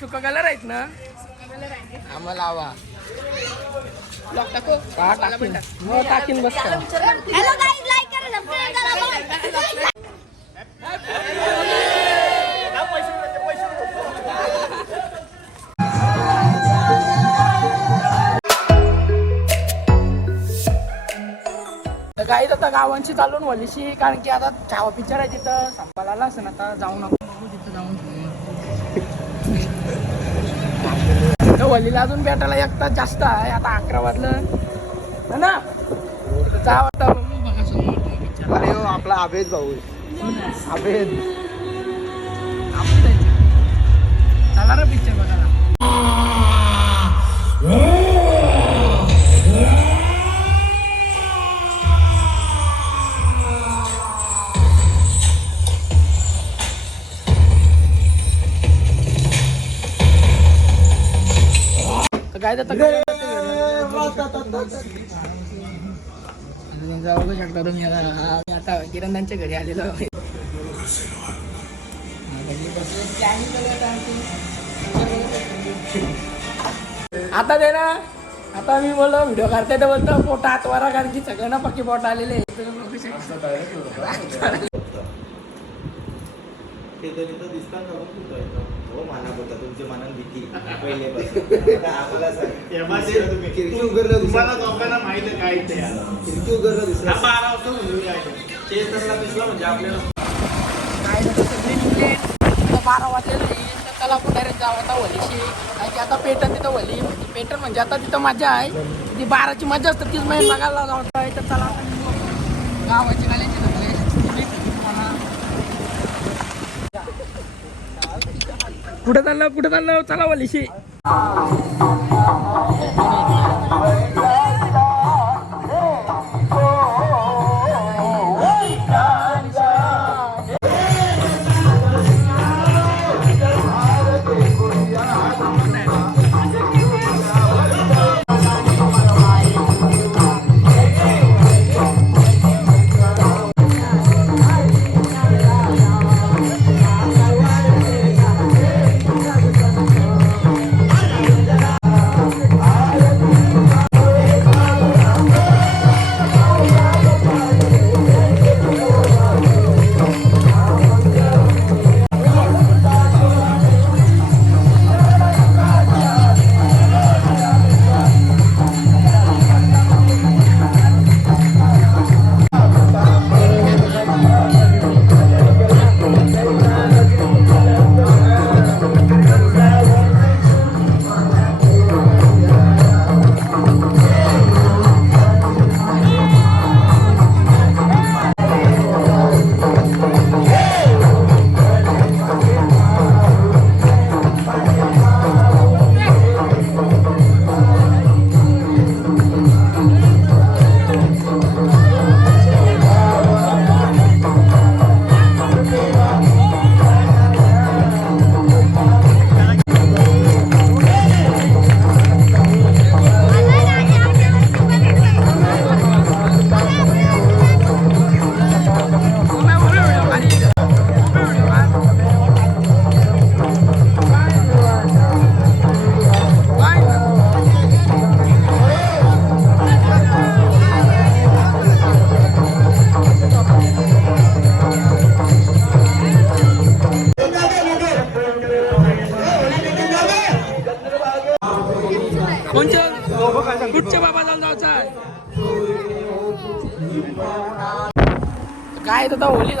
सुका कलर आहेत ना आम्हाला लावा हा टाकीन हो टाकीन बस का हॅलो गाईज लाईक करा काही आता गावांची चालून वलीशी कारण की आता चावा पिक्चर आहे तिथं. संपायला आला असं आता जाऊ नको बघू तिथं जाऊन. तर वलीला अजून भेटायला एक तास जास्त आहे आता अकरा वाजलं. है ना? बघू समोर तुम्ही picture. अरे हो आपला अभेद भाऊ अभेद. आपण. चला रे पिक्चर बघायला. काय जातं बघू शकता तुम्ही आता किरणदांच्या घरी आलेलो. आता दे ना. आता मी बोललो व्हिडिओ करते तर बोलतो पोट हात वारा कारण की सगळ्यांना पक्की पोट आलेले आहे. तुम्ही बघू शकता. ते तर दिसतात ना हो माना होता भीती. आम्हाला खिडकी उघडलं तुम्हाला माहिती काय ते. खिडकी उघडलं हा बारा वाजता दिसला म्हणजे आपल्याला काय झालं? सगळी निघले आता बारा वाजलेलं तर त्याला आपण डायरेक्ट जावं आता वलीशी. कारण की आता पेटन तिथं वली. पेटन म्हणजे आता तिथं मजा आहे. ती बाराची मजा असते तीच महिने बघायला आहे तर चला. गावाची गाल्यांची कुठं चाललं कुठं चाललं? चला वलीशी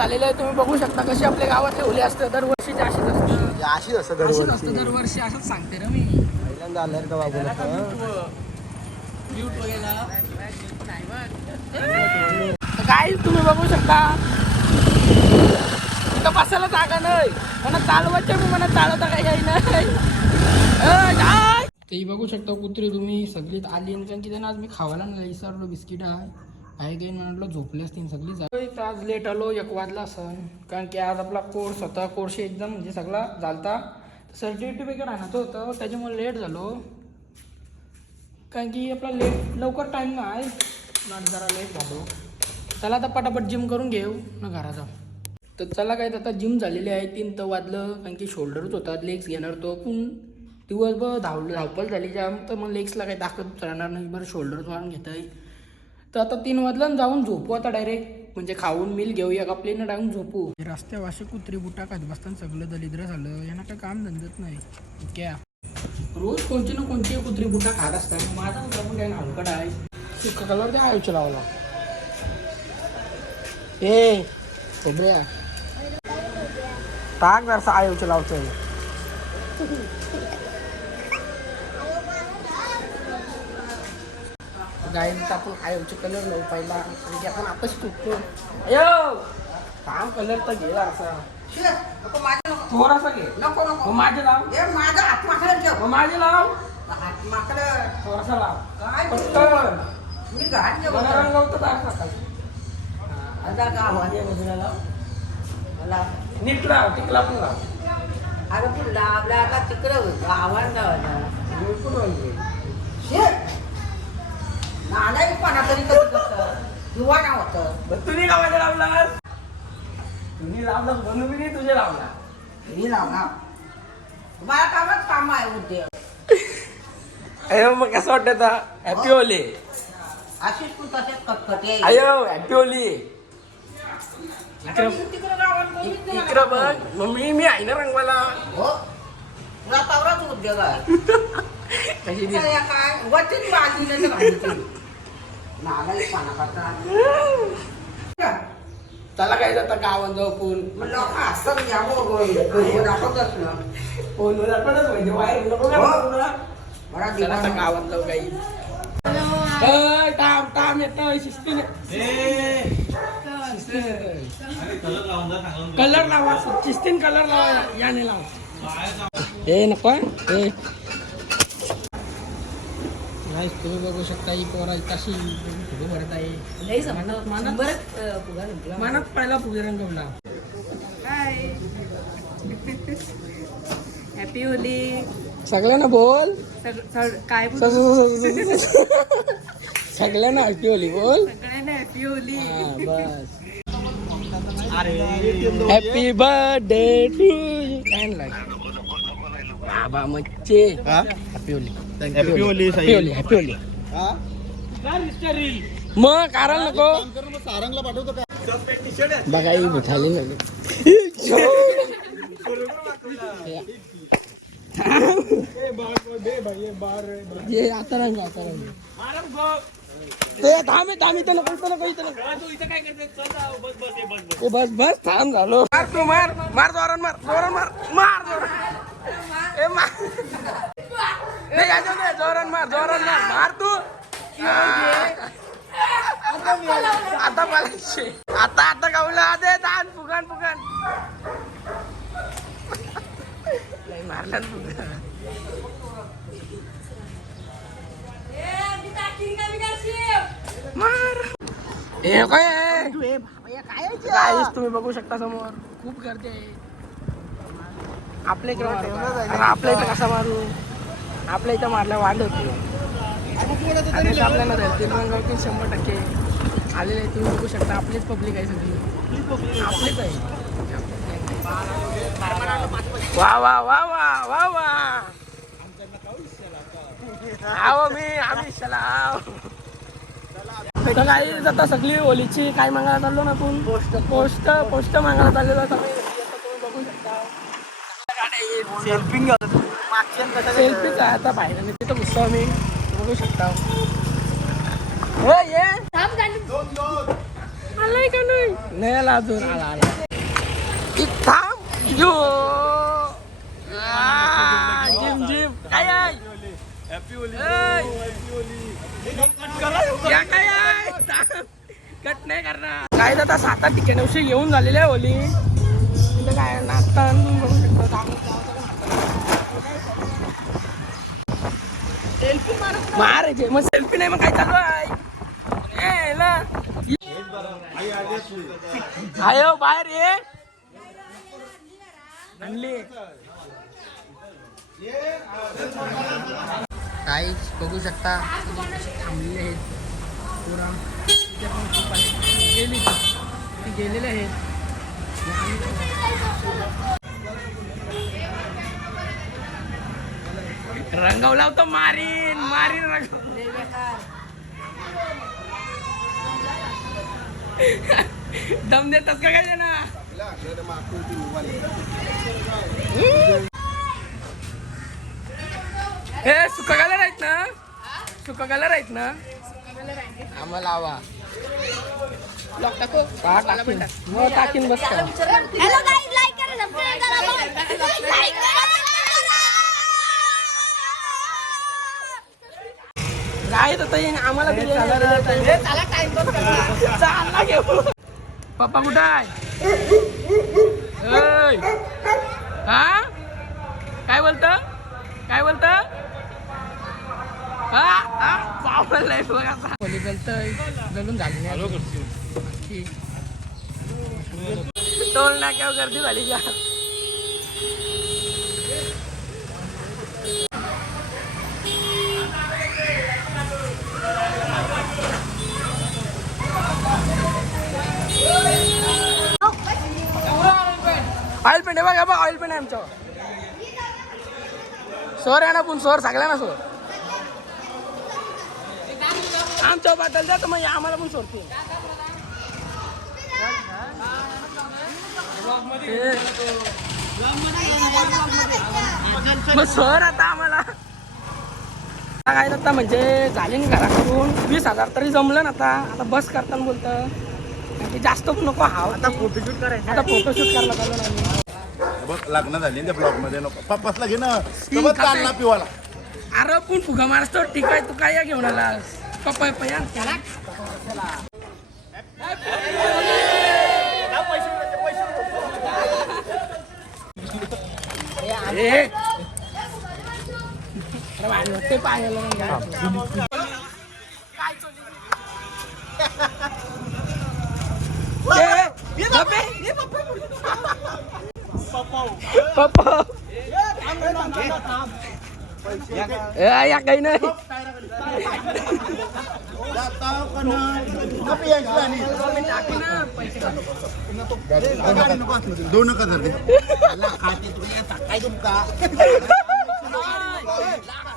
झालेली आहे तुम्ही बघू शकता कशी आपल्या गावातली होली असते दरवर्षीची अशीच असतं अशीच असं अशीच दरवर्षी. असतं दरवर्षी असंच सांगते ना मी. पहिल्यांदा आल्यावर का बाबू काय तुम्ही बघू शकता. इथं बसायला जागा नाही. म्हणा चालवायच्या मी म्हणा चालवता काही काही नाही. अ, जाय. ते बघू शकता कुत्री तुम्ही. सगळीत आली आणि कारण की त्यांना आज मी खावायला नाही विसरलो बिस्किट आहे. काही काही म्हटलं झोपले असतील सगळी जा- आज लेट आलो एक वाजला सण कारण की आज आपला कोर्स होता. कोर्स एकदम म्हणजे सगळा झालता. सर्टिफिकेट आणायचं होतं. त्याच्यामुळे लेट झालो. कारण की आपला लेट लवकर टाईम नाही. आहे जरा लेट झालो. चला आता पटापट जिम करून घेऊ. ना घरा जाऊ तर चला काय आता जिम झालेली आहे. तीन तर वाजलं. कारण की शोल्डरच होतात लेग्स घेणार तो. पण दिवसभर धावलं धावपल झाली. जाम तर मग लेग्सला काही ताकद राहणार नाही. बरं शोल्डर मारून घेता येईल तर आता तीन वाजलं जाऊन झोपू आता डायरेक्ट म्हणजे खाऊन मिल घेऊया का प्लेन डाऊन झोपू. रस्त्या वाशे कुत्री बुटा खात बसताना सगळं दलिद्र झालं. यांना काय काम धंदत नाही. क्या? रोज कोणची ना कोणची कुत्री बुटा खात असतात. माझा पण काय हलकड आहे. शिक्का कलर ते आयुष्य लावला ए खोबऱ्या. टाक जरसा आयुष्य लावतोय. गायचा आपण आयोचे कलर लावू पहिला. आणि की आपण आताच तुटतो अयो! काम कलर तर घे असा. थोडासा घे. नको नको. माझे लाव. हे माझा हात माकडं ठेव. मग माझे लाव. हात माकडं थोडासा लाव. काय पटकन. मी घाण ठेव मला रंगवतं नका आता गाव माझ्या बाजूला लाव? मला. नीट लाव टिकला पण लाव. अरे पण लावला का तिकडं आवाज लावायचा. बिलकुल म्हणजे शे नालायकपणा तरी कसं करतं दिवाणा होतं. मग तुम्ही का माझ्या लावलास? तुम्ही लावला म्हणून मी नाही तुझे लावला. मी लावणार तुम्हाला कामच काम आहे उद्योग. अयो मग कसं वाटत हॅपी होली आशिष पण तसेच कटकटे. अयो हॅपी होली आता मी तिकडं गावात बोलीत नाही मला. इकडं बघ मग मी मी आहे ना रंगवाला. हो. तुला तवराच उद्योग आहे. कशी दिसते काय काय वचन बाजूने घालते नालायकपणा करता चला काय जाता गावात जाऊ फोन म्हणलं का असं यावं दाखवतच ना फोनवर आपणच म्हणजे बाहेर नको का हो. बघू बरा चला आता दिवाणा. गावात जाऊ काही अय, टाम टाम येतोय शिस्तीने कलर लावा शिस्तीन कलर लावा याने लावा हे नको हे नाही तुम्ही बघू शकता ही पोरा कशी फुगे भरत आहे. मनात पहिला फुगे रंगवला हॅपी होली सगळ्यांना बोल. काय सगळ्यांना हॅपी होली बोल. सगळ्यांना हॅपी होली बस. हॅपी बर्थडे टू यू काय बाबा मच्छे. Happy Holi Happy Holi, happy Holi happy Holi मग कारण नको. सारंगला पाठवतो का? बघा ही मिठाली नाही ये आता रंग आता रंग. ते थांब थांब इथं नको इथं नको इथं नको. ए, बस बस थांब झालो. मार तू मार मार जोरान मार जोरान मार मार ए मार. नाही दे जोरान मार जोरान मार. मार तू. आता पालायचे आता आता गावला दे फुगान फुगान नाही मारला ना फुगान मार. हे काय आहे? तुम्ही बघू शकता समोर. खूप गर्दी आहे. आपल्या इकडे आपल्या इथं कसा मारू? आपल्या इथं मारल्या वाढ होती. आपल्याला शंभर टक्के आलेले आहे तुम्ही बघू शकता आपलीच पब्लिक आहे सगळी. आपलीच आहे. वा वा वा वा वा वा. मी आम्ही काही सगळी होलीची काय मागायला चाललो ना आपण? पोस्ट. पोस्ट पोस्ट मागायला चाललेलो आता तुम्ही बघू शकता सेल्फिंग सेल्फीच आहे आता बाहेर आणि तिथं घुसतो आम्ही. बघू शकता. हो ये. आलाय का नाही? नाही आला अजून. आला आला. थांब. यो. जिम जिम. काय आहे? ऐ. या काय आहे. कट नाही करणार. काय आता सात आठ ठिकाणी घेऊन झालेली आहे तिथं काय नाचता तुम्ही बघू शकता गावात सेल्फी मारायचे मग सेल्फी नाही मग काय चालू आहे? आय हो, बाहेर ये. आणली. काहीच बघू शकता. थांबलेली आहेत. पुरा. गेली. ती गेलेले आहेत. रंगवला तर मारीन मारीन रंगव. दम देतात का काय ना. हे सुका कलर आहेत ना? सुका कलर आहेत ना? आम्हाला आवा टाको? टाकीन. हो टाकीन बस का हॅलो गाईज लाईक करा सबस्क्राईब करा लाईक काय तर ताई? आम्हाला चालला घेऊ पप्पा कुठं आहे. हा? काय बोलत? काय बोलत? हा? हा? पावलंय बघ गलून झाली टोल नाक्यावर गर्दी झाली का? ऑइल पेंट आहे बघा ऑइल पेंट आहे आमच्या सोर आहे ना पण सोर सगळ्या ना सोर. आमच्या बद्दल द्या तर मग आम्हाला पण सोडते मग सर आता आम्हाला. काय आता म्हणजे झाले नाही घराकडून. वीस हजार तरी जमलं ना आता. आता बस करताना बोलतं. की जास्त नको हाव. आता फोटोशूट करायचं. आता फोटोशूट करायला चालू ना आम्ही. बघ लग्न झाली ना त्या ब्लॉकमध्ये नको. पप्पासला घे ना. तीन सोबत. चालला पिवाला. अरे पण फुगा मारतो? ठीक आहे तू काय या घेऊन आलास पप्पा भांडण ते पाहायला मग काय. ए, गप्पे. पप्पा ए, या काही नाही. दोन येतात. काय तुमका काय द्या? मला अंतर नको बोलतात.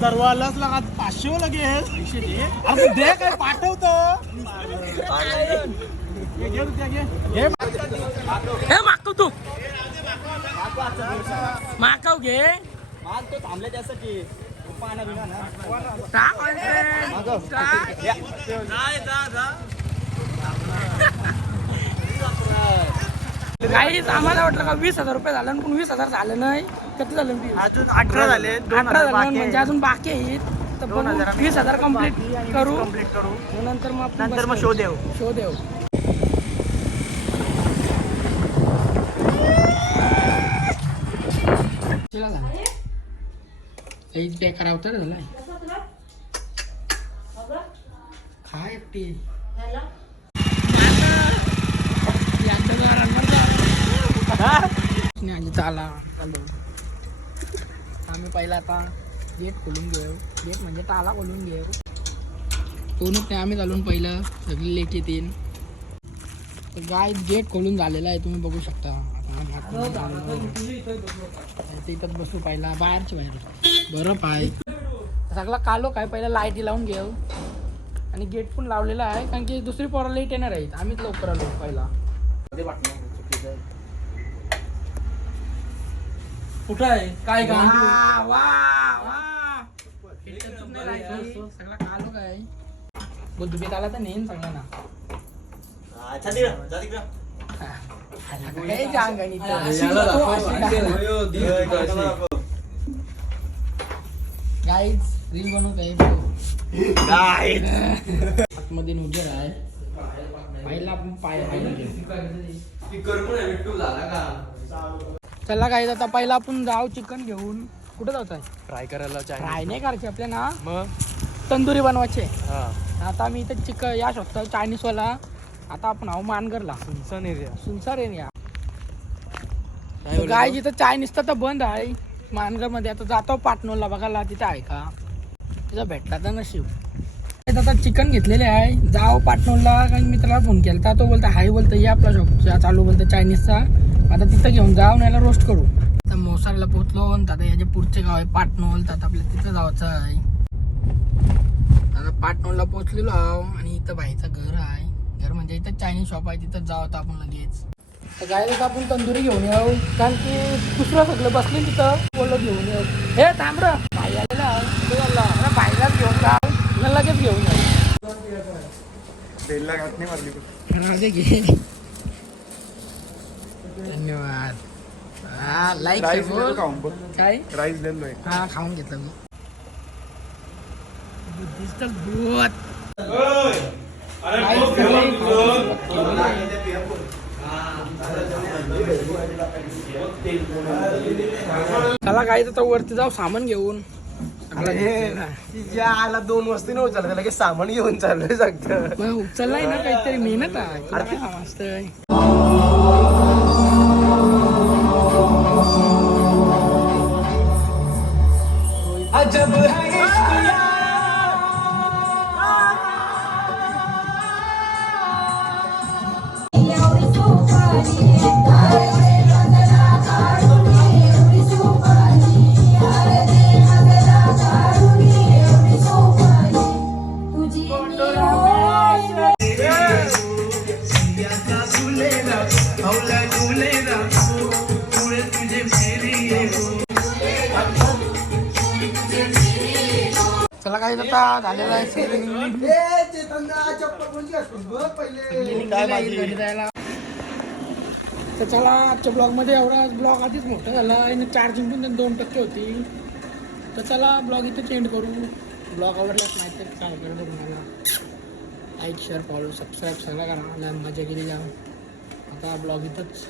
दरवालाच लागा पाचशे लगेच. अरे दे काय पाठवतो? हे मागतो तू. मागव घे. थांबले त्यासाठी टाक. काहीच आम्हाला वाटलं का वीस हजार रुपये झालं पण वीस हजार झालं नाही किती झालं? अजून अठरा झाले दोन अठरा हजार झालं बाकी म्हणजे. अजून बाकी आहेत. तर बघू वीस हजार कंप्लीट करू. कंप्लीट करू. मग नंतर मग आपण नंतर मग. शो देऊ शो देऊ चला झालं. लईच बेकार अवतार झालाय काय एकटी? चाला चालू आम्ही पहिला आता गेट खोलून घेऊ. गेट म्हणजे ताला खोलून घेऊ. दोनच नाही आम्ही चालून पहिलं सगळी लेट येतील. तर गाय गेट खोलून झालेला आहे तुम्ही बघू शकता. आता इथंच बसू पहिला बाहेरची बाहेर. बरं पाय. सगळा कालो काय पहिला लाईटी लावून घेऊ. आणि गेट पण लावलेला आहे कारण की दुसरी पोरं लेट येणार आहेत. आम्हीच लवकर आलो पहिला. कुठं आहे काय वा वा. सगळा कालो काय? आला तर नेईन सगळं ना काय गाईज रील बनवत आहे काय आतमध्ये उजेड आहे पाहिला आपण पाय चला काय आता पहिला आपण जाऊ चिकन घेऊन. कुठं जात आहे ट्राय करायला फ्राय नाही करायचे आपल्या ना. मग? तंदुरी बनवायचे. हा. आता आम्ही इथं चिकन या शकतो चायनीजवाला आता आपण आहो मानगरला. सुनसान एरिया सुनसार एरिया गाय जिथं चायनीज तर बंद आहे. मानगरमध्ये आता जातो पाटणोला बघायला तिथं आहे का? तिथं भेटला तर नशीब. इथं आता चिकन घेतलेले आहे. जाओ पाटणोला काही मित्राला फोन केला तो बोलता हाय बोलतं ये आपला शॉप चालू बोलतं चायनीजचा आता तिथं घेऊन जाऊन याला रोस्ट करू. आता मोसारला पोहोचलो आता याचे पुढचे गाव आहे पाटणोल तर आता आपल्याला तिथं जायचं आहे. आता पाटणोलला पोहोचलेलो आहो आणि इथं बाईचं घर आहे. घर म्हणजे इथं चायनीज शॉप आहे तिथं जावं आपण लगेच. तर गायला आपण तंदुरी घेऊन येऊ कारण की दुसरं सगळं बसले तिथं. बोललो घेऊन येऊ. हे थांब भाई आलेला भाईलाच घेऊन जाऊ लगेच घेऊन नाही दे घे. धन्यवाद. हा लाईक खाऊन बघ काय? राईस हा खाऊन घेतलं मी. बुद्धिस्ट भूत. चला काय तर वरती जाऊ सामान घेऊन. ज्या आला दोन वस्ती नव्हतं चालत लगेच सामान घेऊन चाललोय मग उचललाय ना काहीतरी मेहनत आहे. तुला काय समजतंय चला काय आता झालेलं आहे तर चला आजच्या ब्लॉगमध्ये एवढा ब्लॉग आधीच मोठा झाला आणि चार्जिंग पण दोन टक्के होती. तर चला ब्लॉग इथे चेंज करू. ब्लॉग आवडलाच नाही तर काय करू. तुम्हाला लाईक शेअर फॉलो सबस्क्राईब सगळं करा. मजा केली जाऊन. आता ब्लॉग इथंच.